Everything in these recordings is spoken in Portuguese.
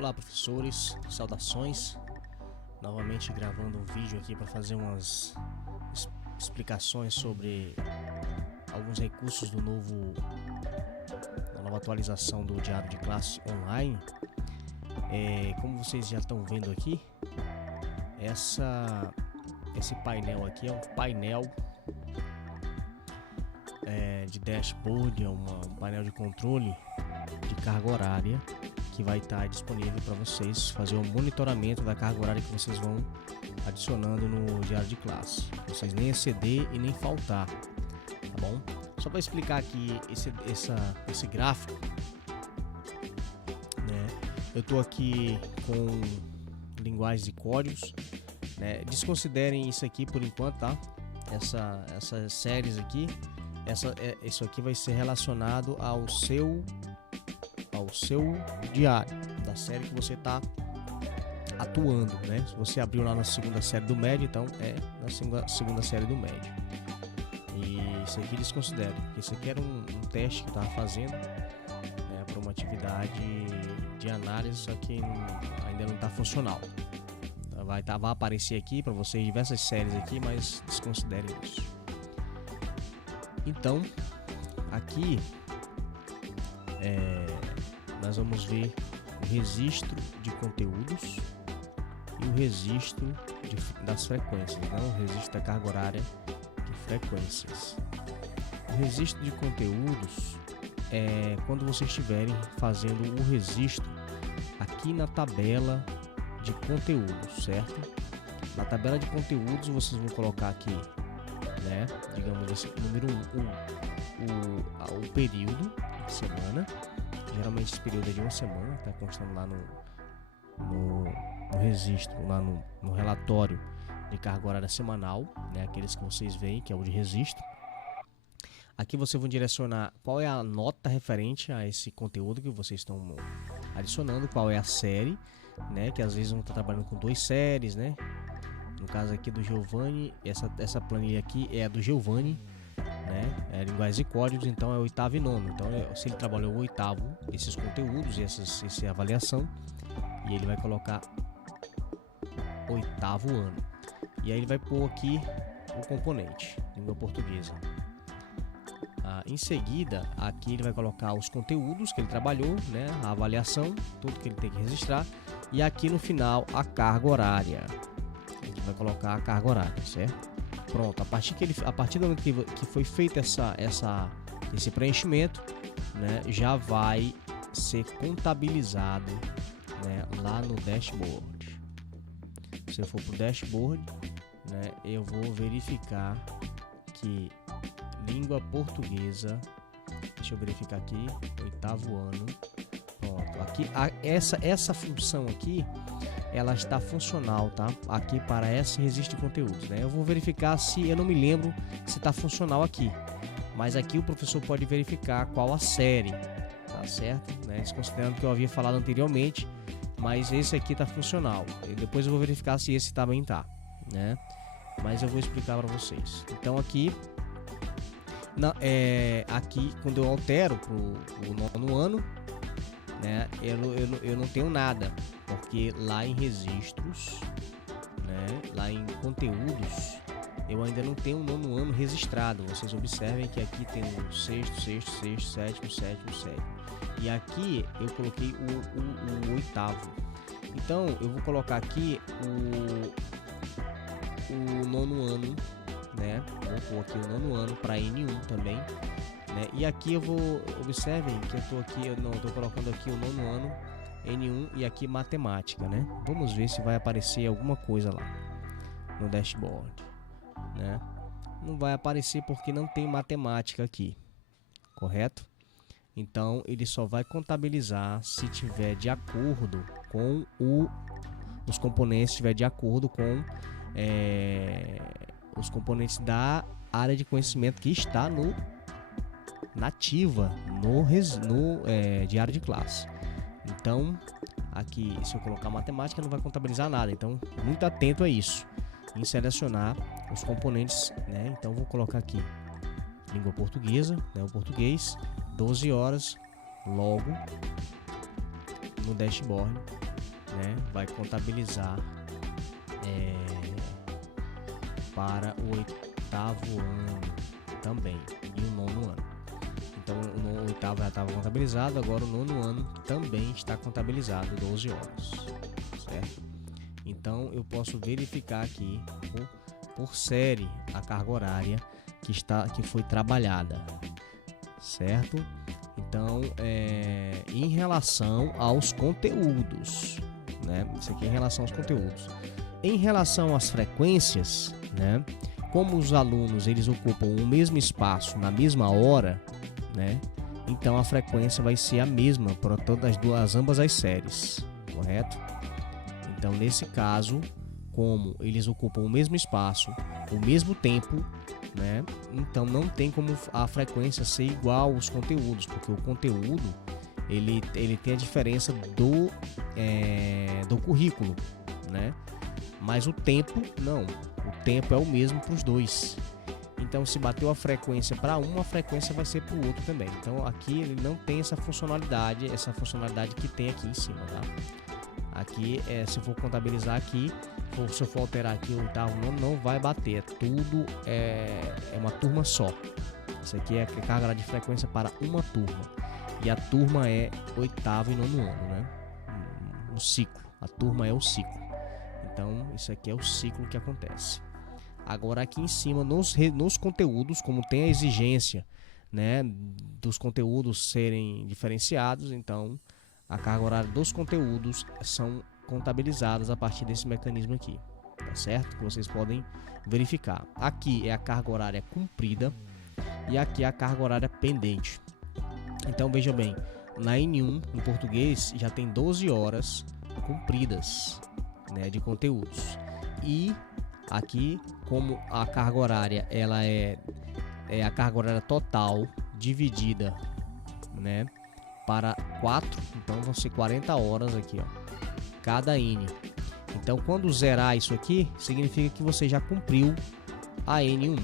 Olá, professores, saudações. Novamente gravando um vídeo aqui para fazer umas explicações sobre alguns recursos da nova atualização do Diário de Classe Online. Como vocês já estão vendo aqui, esse painel aqui é um painel de dashboard, é um painel de controle de carga horária que vai estar disponível para vocês fazer o monitoramento da carga horária que vocês vão adicionando no diário de classe. Vocês nem exceder e nem faltar, tá bom? Só para explicar aqui esse gráfico, né? Eu estou aqui com linguagens e códigos, né? Desconsiderem isso aqui por enquanto, tá? Essas séries aqui, isso aqui vai ser relacionado ao seu diário, da série que você está atuando, né? Se você abriu lá na segunda série do médio, então é na segunda série do médio. E isso aqui desconsidere, porque isso aqui era um teste que eu estava fazendo, né, para uma atividade de análise, só que ainda não está funcional. Vai aparecer aqui para vocês diversas séries aqui, mas desconsiderem isso. Então, aqui nós vamos ver o registro de conteúdos e o registro das frequências, não o registro da carga horária de frequências. O registro de conteúdos é quando vocês estiverem fazendo o registro aqui na tabela de conteúdos, certo? Na tabela de conteúdos vocês vão colocar aqui, né, digamos assim, número 1, o período, semana. Geralmente esse período é de uma semana, está constando lá no registro, lá no relatório de carga horária semanal, né? Aqueles que vocês veem, que é o de registro. Aqui vocês vão direcionar qual é a nota referente a esse conteúdo que vocês estão adicionando, qual é a série, né? Que às vezes vão estar trabalhando com 2 séries, né? No caso aqui do Giovanni, essa planilha aqui é a do Giovanni, né? Linguagens e códigos, então é 8º e 9º. Então, se ele trabalhou o 8º, esses conteúdos e essa avaliação, e ele vai colocar 8º ano. E aí ele vai pôr aqui o componente, língua portuguesa. Em seguida, aqui ele vai colocar os conteúdos que ele trabalhou, né? A avaliação, tudo que ele tem que registrar. E aqui no final, a carga horária. Ele vai colocar a carga horária, certo? Pronto, a partir do momento que foi feito esse preenchimento, né, já vai ser contabilizado, né, lá no dashboard. Se eu for para o dashboard, né, eu vou verificar que língua portuguesa, deixa eu verificar aqui, 8º ano, pronto, aqui essa função aqui, ela está funcional, tá? Aqui para esse registro de conteúdos, né? Eu vou verificar se eu não me lembro se está funcional aqui, mas aqui o professor pode verificar qual a série, tá certo? Né? Desconsiderando que eu havia falado anteriormente, mas esse aqui está funcional. E depois eu vou verificar se esse também tá, né? Mas eu vou explicar para vocês. Então aqui, aqui quando eu altero para o 9º ano, né? Eu não tenho nada. Porque lá em registros, né, lá em conteúdos, eu ainda não tenho o 9º ano registrado. Vocês observem que aqui tem o 6º, 7º, 7º. E aqui eu coloquei o 8º. Então eu vou colocar aqui o 9º ano, né? Vou pôr aqui o 9º ano para N1 também, né? E aqui eu vou, observem que eu estou colocando aqui o 9º ano N1 e aqui matemática, né? Vamos ver se vai aparecer alguma coisa lá no dashboard, né? Não vai aparecer porque não tem matemática aqui, correto? Então ele só vai contabilizar se tiver de acordo com os componentes, tiver de acordo com os componentes da área de conhecimento que está nativa no diário de classe. Então, aqui, se eu colocar matemática, não vai contabilizar nada. Então, muito atento a isso, em selecionar os componentes, né? Então, vou colocar aqui língua portuguesa, né? O português, 12 horas, logo no dashboard, né, vai contabilizar para o 8º ano também e o 9º ano. Então o 8º já estava contabilizado, agora o 9º ano também está contabilizado 12 horas, certo? Então eu posso verificar aqui por série a carga horária que foi trabalhada, certo? Então em relação aos conteúdos, né? Isso aqui é em relação aos conteúdos. Em relação às frequências, né? Como os alunos eles ocupam o mesmo espaço na mesma hora, né? Então a frequência vai ser a mesma para ambas as séries, correto? Então nesse caso, como eles ocupam o mesmo espaço, o mesmo tempo, né? Então não tem como a frequência ser igual aos conteúdos, porque o conteúdo ele tem a diferença do currículo, né? Mas o tempo não, o tempo é o mesmo para os dois. Então se bateu a frequência para um, a frequência vai ser para o outro também. Então aqui ele não tem essa funcionalidade que tem aqui em cima, tá? Aqui, se eu for contabilizar aqui, se eu for alterar aqui o 8º, não vai bater. Tudo é uma turma só. Isso aqui é a carga horária de frequência para uma turma. E a turma é 8º e 9º ano, né? O ciclo. A turma é o ciclo. Então, isso aqui é o ciclo que acontece. Agora, aqui em cima, nos conteúdos, como tem a exigência, né, dos conteúdos serem diferenciados, então a carga horária dos conteúdos são contabilizadas a partir desse mecanismo aqui, tá certo? Que vocês podem verificar. Aqui é a carga horária cumprida e aqui é a carga horária pendente. Então veja bem, na N1 em português já tem 12 horas cumpridas, né, de conteúdos. E aqui, como a carga horária ela é a carga horária total dividida, né, para 4, então vão ser 40 horas aqui, ó, cada N. Então quando zerar isso aqui, significa que você já cumpriu a N1.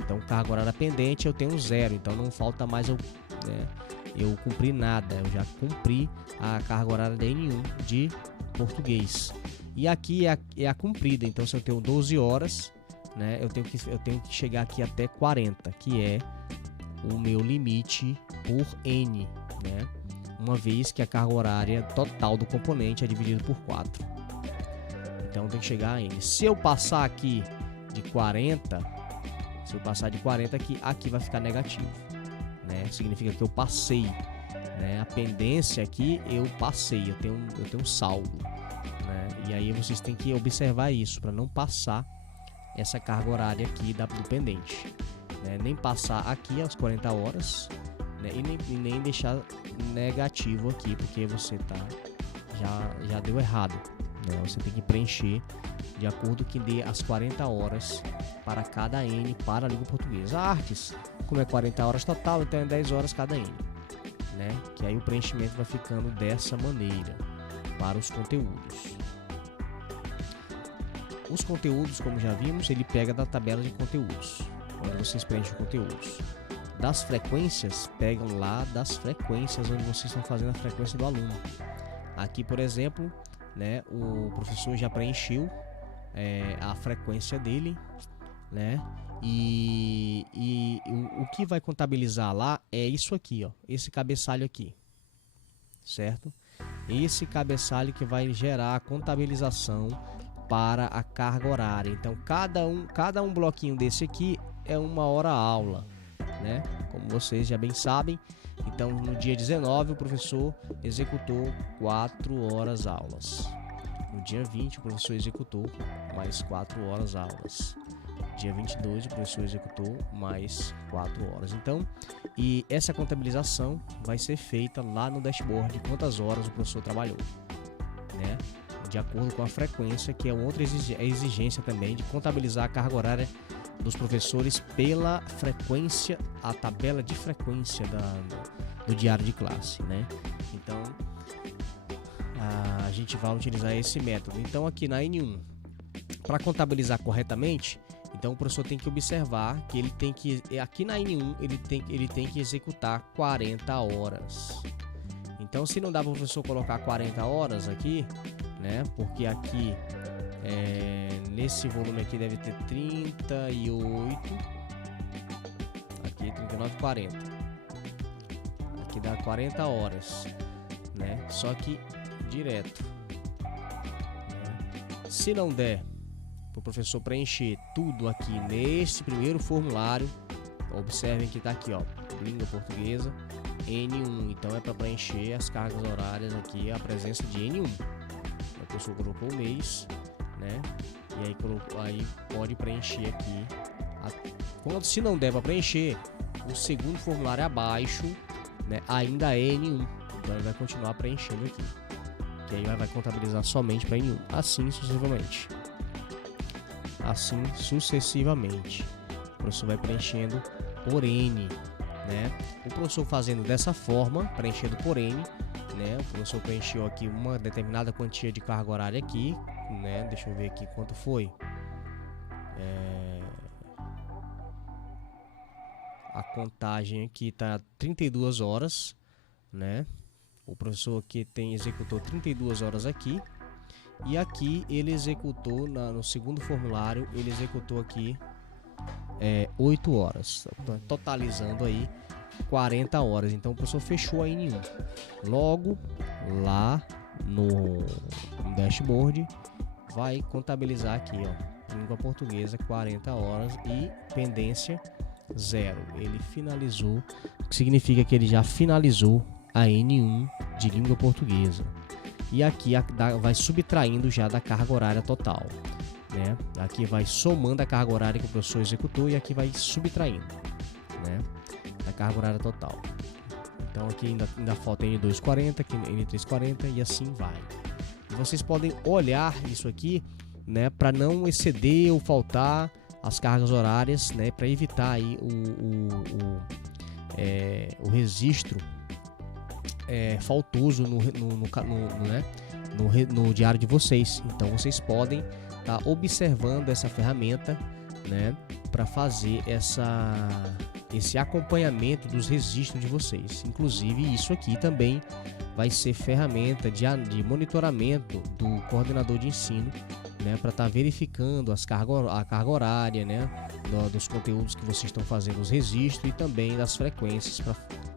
Então carga horária pendente eu tenho 0, então não falta mais eu cumpri nada, eu já cumpri a carga horária da N1 de português. E aqui é a cumprida, então se eu tenho 12 horas, né, eu tenho que chegar aqui até 40, que é o meu limite por N, né? Uma vez que a carga horária total do componente é dividido por 4. Então tem que chegar a N. Se eu passar aqui de 40, aqui vai ficar negativo, né? Significa que eu passei, né? A pendência aqui eu passei, eu tenho saldo, né? E aí vocês têm que observar isso para não passar essa carga horária aqui do pendente, né? Nem passar aqui as 40 horas, né? E nem deixar negativo aqui, porque você já deu errado, né? Você tem que preencher de acordo que dê as 40 horas para cada N para a língua portuguesa. Artes, como é 40 horas total, então é 10 horas cada N, né? Que aí o preenchimento vai ficando dessa maneira para os conteúdos. Os conteúdos, como já vimos, ele pega da tabela de conteúdos, onde vocês preenchem conteúdos. Das frequências, pegam lá das frequências onde vocês estão fazendo a frequência do aluno. Aqui, por exemplo, né, o professor já preencheu a frequência dele, né? E o que vai contabilizar lá é isso aqui, ó, esse cabeçalho aqui, certo? Esse cabeçalho que vai gerar a contabilização para a carga horária. Então cada um bloquinho desse aqui é 1 hora aula, né? Como vocês já bem sabem. Então no dia 19 o professor executou 4 horas aulas. No dia 20 o professor executou mais 4 horas aulas. Dia 22 o professor executou mais 4 horas. Então, e essa contabilização vai ser feita lá no dashboard de quantas horas o professor trabalhou, né? De acordo com a frequência, que é outra exigência também de contabilizar a carga horária dos professores pela frequência, a tabela de frequência do diário de classe, né? Então a gente vai utilizar esse método. Então aqui na N1, para contabilizar corretamente, então o professor tem que observar que ele tem que, aqui na N1 ele tem que executar 40 horas. Então se não dá para o professor colocar 40 horas aqui, né? Porque aqui nesse volume aqui deve ter 38, aqui 39, 40, aqui dá 40 horas, né? Só que direto, né? Se não der para o professor preencher tudo aqui nesse primeiro formulário, observem que tá aqui, ó, língua portuguesa N1, então é para preencher as cargas horárias aqui, a presença de N1. O professor colocou o mês, né? E aí pode preencher aqui. Se não der para preencher, o segundo formulário abaixo, né, ainda é N1, então ele vai continuar preenchendo aqui, que aí vai contabilizar somente para N1, assim sucessivamente. Assim sucessivamente. O professor vai preenchendo por N, né? O professor fazendo dessa forma, preenchendo por N, né? O professor preencheu aqui uma determinada quantia de carga horária aqui, né? Deixa eu ver aqui quanto foi. A contagem aqui tá 32 horas, né? O professor aqui executou 32 horas aqui. E aqui ele executou, no segundo formulário, ele executou aqui 8 horas, totalizando aí 40 horas. Então o professor fechou a N1. Logo, lá no dashboard, vai contabilizar aqui, ó, língua portuguesa 40 horas e pendência 0. Ele finalizou, o que significa que ele já finalizou a N1 de língua portuguesa. E aqui vai subtraindo já da carga horária total, né? Aqui vai somando a carga horária que o professor executou e aqui vai subtraindo, né, da carga horária total. Então aqui ainda falta N240, aqui N340 e assim vai. E vocês podem olhar isso aqui, né, para não exceder ou faltar as cargas horárias, né, para evitar aí o registro faltoso no diário de vocês. Então vocês podem estar observando essa ferramenta, né, para fazer esse acompanhamento dos registros de vocês. Inclusive isso aqui também vai ser ferramenta de monitoramento do coordenador de ensino, né, para estar verificando a carga horária, né, dos conteúdos que vocês estão fazendo, os registros e também das frequências,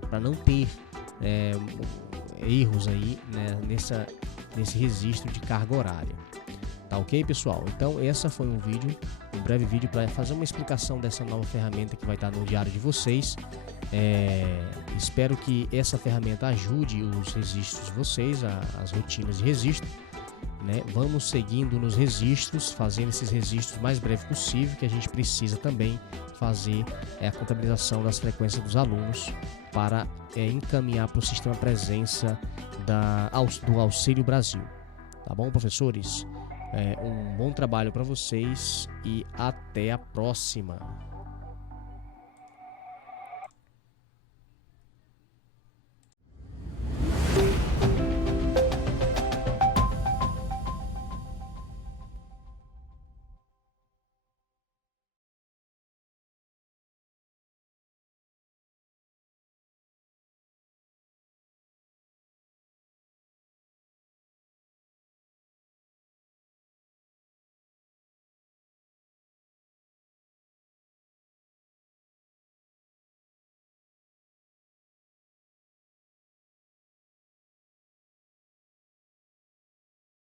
para não ter erros aí, né, nesse registro de carga horária. Tá ok, pessoal? Então essa foi um breve vídeo para fazer uma explicação dessa nova ferramenta que vai estar no diário de vocês. Espero que essa ferramenta ajude os registros de vocês, as rotinas de registro, né? Vamos seguindo nos registros, fazendo esses registros o mais breve possível, que a gente precisa também fazer a contabilização das frequências dos alunos para encaminhar para o sistema presença do Auxílio Brasil. Tá bom, professores? Um bom trabalho para vocês e até a próxima.